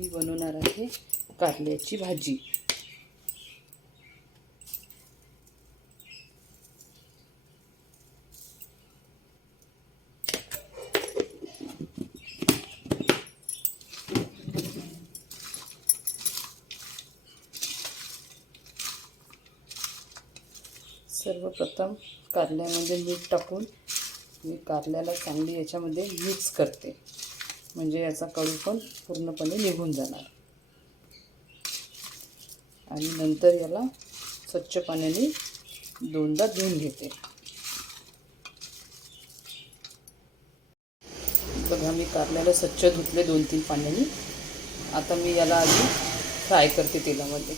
मी बनवणार आहे कारल्याची भाजी। सर्वप्रथम कारल्यामध्ये मीठ टाकून मी कारल्याला चांगली याच्यामध्ये मिक्स करते, म्हणजे याचा कडू पण पूर्णपणे निघून जाणार। आणि नंतर याला स्वच्छ पाण्याने दोनदा धुवून घेते। बघा मी कारल्याला स्वच्छ धुतले 2-3 पाण्याने। आता मी याला आधी फ्राय करते तेलामध्ये।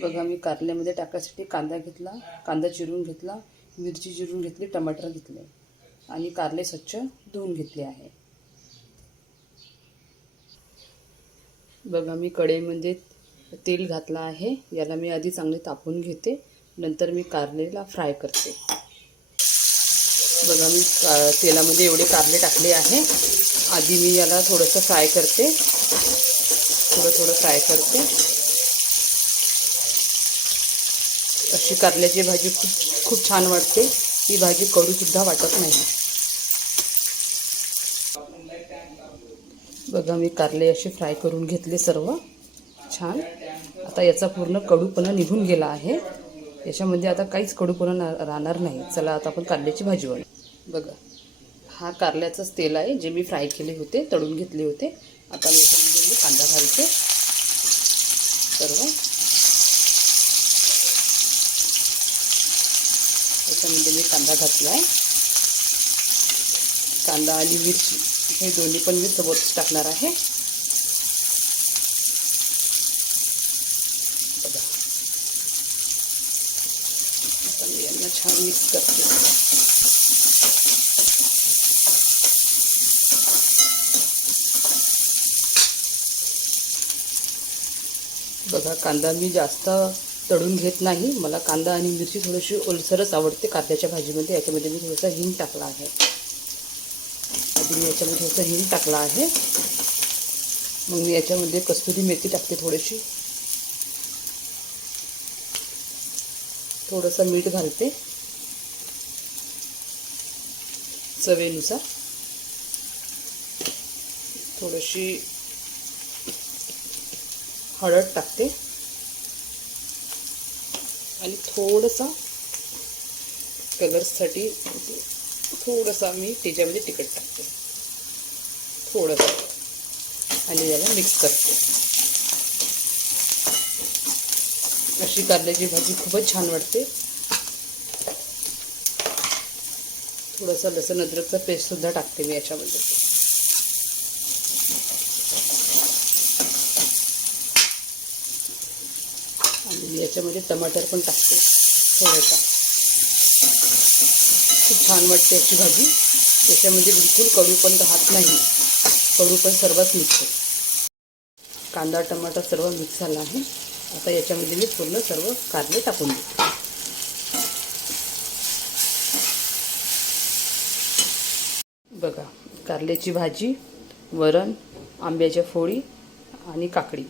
बघा मी कारल्यामध्ये टाकायसाठी कांदा घेतला, कांदा चिरून घेतला, मिरची चिरून घेतली, टमाटर घेतले आणि कारले स्वच्छ धुवून घेतले आहे। बघा मी कढईमध्ये तेल घातला आहे, याला मी आधी चांगले तापवून घेते, नंतर मी कारलेला फ्राय करते। बघा मी तेलामध्ये एवढे कारले टाकले आहे। आधी मी याला थोडंसं फ्राय करते, थोडं फ्राय करते। अशी कारल्याची भाजी खूप छान वाटते। ही भाजी कडूसुद्धा वाटत नाही। बघा मी कारले असे फ्राय करून घेतले सर्व छान। आता याचा पूर्ण कडूपणा निघून गेला आहे, याच्यामध्ये आता काहीच कडूपणा राहणार नाही। चला आता आपण कारल्याची भाजी बनवू। बघा हा कारल्याचंच तेल आहे जे मी फ्राय केले होते, तळून घेतले होते। आता मी याच्यामध्ये कांदा घालते सर्व। याच्यामध्ये मी कांदा घातला आहे, कांदा आणि मिरची हे दोन्ही पण मी सोबतच टाकणार आहे। बघा आता मी यांना छान मिक्स करते। बघा कांदा मी जास्त तळून घेत नाही, मला कांदा आणि मिरची थोडीशी ओलसरच आवडते कारल्याच्या भाजीमध्ये। याच्यामध्ये मी थोडासा हिंग टाकला आहे, आधी मी याच्यामध्ये थोडंसं हिंग टाकला आहे। मग मी याच्यामध्ये कस्तुरी मेथी टाकते थोडीशी, थोडंसं मीठ घालते चवीनुसार, थोडीशी हळद टाकते आणि थोडासा कलरसाठी थोडासा मी त्याच्यामध्ये तिखट टाकते थोडंसं, आणि याला मिक्स करते। अशी कारल्याची भाजी खूपच छान वाटते। थोडासा लसूण अद्रकचा पेस्ट सुद्धा टाकते मी याच्यामध्ये। आणि याच्यामध्ये टमाटर पण टाकते थोडासा। खूप छान वाटते अशी भाजी, त्याच्यामध्ये बिलकुल कडू पण राहत नाही, कडू पण सर्वच मिक्स। कांदा टमाटर सर्व मिक्स झाला आहे। आता याच्यामध्ये मी पूर्ण सर्व कारले टाकून देते। बघा कारल्याची भाजी, वरण, आंब्याच्या फोडी आणि काकडी